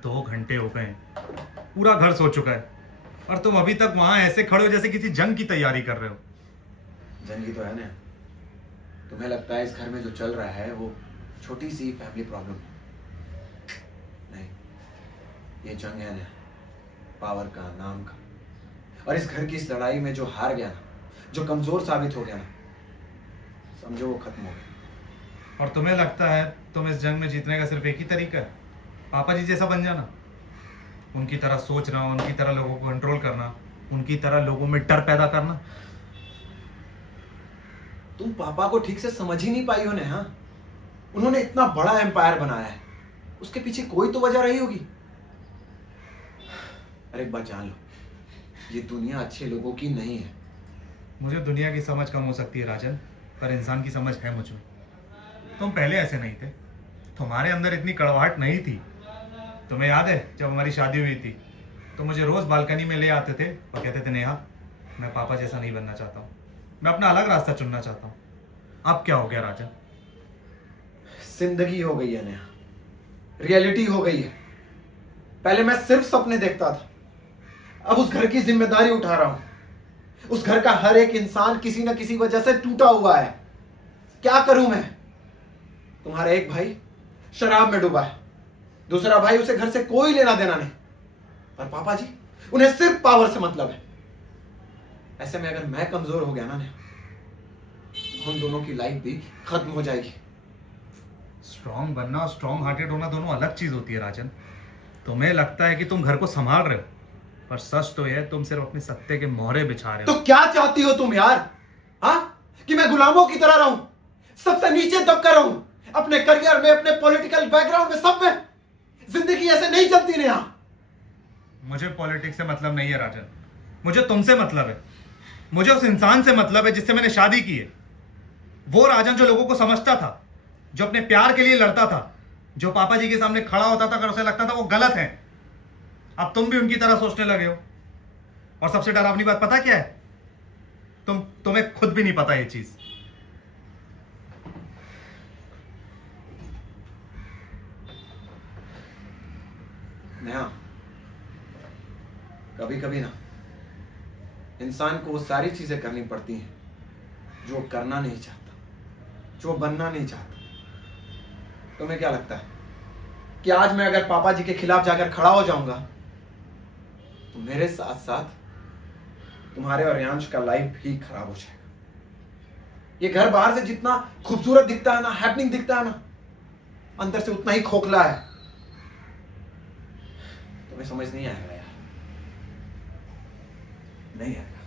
2 घंटे हो गए, पूरा घर सो चुका है और तुम अभी तक वहां ऐसे खड़े हो जैसे किसी जंग की तैयारी कर रहे हो। जंग ही तो है ना। तुम्हें लगता है इस घर में जो चल रहा है वो छोटी सी फैमिली प्रॉब्लम है? नहीं, ये जंग है ना, पावर का, नाम का। और इस घर की इस लड़ाई में जो हार गया ना, जो कमजोर साबित हो गया ना, समझो वो खत्म हो गया। और तुम्हें लगता है तुम इस जंग में जीतने का सिर्फ एक ही तरीका है, पापा जी जैसा बन जाना, उनकी तरह सोचना, उनकी तरह लोगों को कंट्रोल करना, उनकी तरह लोगों में डर पैदा करना। तुम पापा को ठीक से समझ ही नहीं पाई हो नेहा। उन्होंने इतना बड़ा एम्पायर बनाया है, उसके पीछे कोई तो वजह रही होगी। अरे एक बात जान लो, ये दुनिया अच्छे लोगों की नहीं है। मुझे दुनिया की समझ कम हो सकती है राजन, पर इंसान की समझ है मुझ में। तुम पहले ऐसे नहीं थे, तुम्हारे अंदर इतनी कड़वाहट नहीं थी। तुम्हें याद है जब हमारी शादी हुई थी तो मुझे रोज बालकनी में ले आते थे और कहते थे नेहा, मैं पापा जैसा नहीं बनना चाहता हूँ, मैं अपना अलग रास्ता चुनना चाहता हूँ। अब क्या हो गया राजन? जिंदगी हो गई है नेहा, रियलिटी हो गई है। पहले मैं सिर्फ सपने देखता था, अब उस घर की जिम्मेदारी उठा रहा हूं। उस घर का हर एक इंसान किसी न किसी वजह से टूटा हुआ है। क्या करूं मैं? तुम्हारा एक भाई शराब में डूबा है, दूसरा भाई उसे घर से कोई लेना देना नहीं, पर पापा जी उन्हें सिर्फ पावर से मतलब है। ऐसे में अगर मैं कमजोर हो गया ना नेहा, तो हम दोनों की लाइफ भी खत्म हो जाएगी। स्ट्रांग बनना और स्ट्रांग हार्टेड होना दोनों अलग चीज होती है राजन। तुम्हें लगता है कि तुम घर को संभाल रहे हो, पर सच तो यह तुम सिर्फ अपने सत्ते के मोहरे बिछा रहे हो। तो क्या चाहती हो तुम यार? हाँ, कि मैं गुलामों की तरह रहूं, सबसे नीचे दबकर रहूं, अपने करियर में, अपने पॉलिटिकल बैकग्राउंड में, सब में? जिंदगी ऐसे नहीं चलती नेहा। मुझे पॉलिटिक्स से मतलब नहीं है राजन, मुझे तुमसे मतलब है। मुझे उस इंसान से मतलब है जिससे मैंने शादी की है। वो राजन जो लोगों को समझता था, जो अपने प्यार के लिए लड़ता था, जो पापा जी के सामने खड़ा होता था अगर उसे लगता था वो गलत है। अब तुम भी उनकी तरह सोचने लगे हो। और सबसे डरावनी बात पता क्या है? तुम्हें खुद भी नहीं पता ये चीज। नेहा, कभी कभी ना इंसान को वो सारी चीजें करनी पड़ती हैं जो वो करना नहीं चाहता, जो वो बनना नहीं चाहता। तुम्हें क्या लगता है कि आज मैं अगर पापा जी के खिलाफ जाकर खड़ा हो जाऊंगा तो मेरे साथ साथ तुम्हारे और यांश का लाइफ भी खराब हो जाएगा। ये घर बाहर से जितना खूबसूरत दिखता है ना, हैपनिंग दिखता है ना, अंदर से उतना ही खोखला है। तुम्हें समझ नहीं आएगा यार, नहीं आएगा।